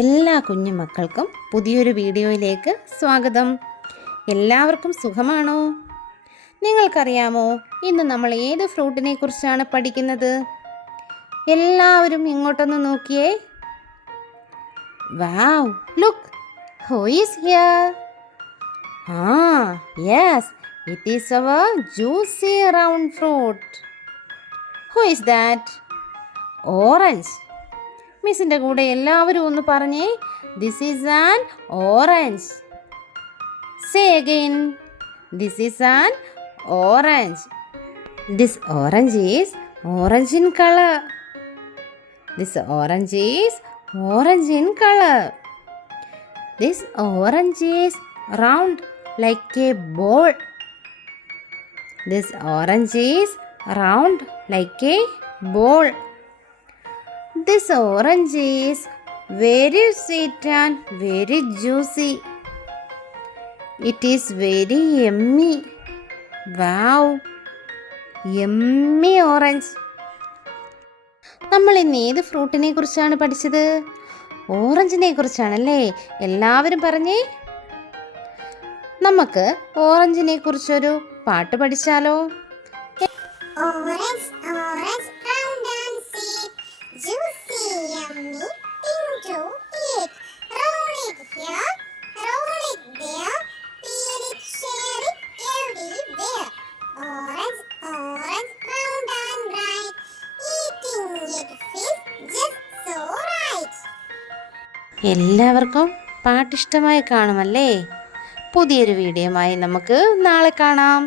എല്ലാ കുഞ്ഞുമക്കൾക്കും പുതിയൊരു വീഡിയോയിലേക്ക് സ്വാഗതം. എല്ലാവർക്കും സുഖമാണോ? നിങ്ങൾക്കറിയാമോ ഇന്ന് നമ്മൾ ഏത് ഫ്രൂട്ടിനെ കുറിച്ചാണ് പഠിക്കുന്നത്? എല്ലാവരും ഇങ്ങോട്ടൊന്ന് നോക്കിയേ. Wow, look, who is here? Yes, it is our juicy round fruit. Who is that? Orange. മിസ്സിൻ്റെ കൂടെ എല്ലാവരും ഒന്ന് പറഞ്ഞേ, this is an orange. Say again, this is an orange. This orange is orange in colour. This orange is orange in colour. This orange is round like a ball. This orange is round like a ball. This orange is very sweet and very juicy. It is very yummy. Wow, yummy orange. നമ്മൾ ഇന്ന് ഏത് ഫ്രൂട്ടിനെ കുറിച്ചാണ് പഠിച്ചത്? ഓറഞ്ചിനെ കുറിച്ചാണല്ലേ? എല്ലാവരും പറഞ്ഞേ. നമുക്ക് ഓറഞ്ചിനെ കുറിച്ചൊരു പാട്ട് പഠിച്ചാലോ? Orange, orange, round and sweet, juicy, yummy, thing to eat. Roll it here, roll it there, peel it, share it everywhere. Orange, orange, round and bright, eating it feels just so right. എല്ലാവർക്കും പാട്ടിഷ്ടമായി കാണുമല്ലേ? പുതിയൊരു വീഡിയോയുമായി നമുക്ക് നാളെ കാണാം.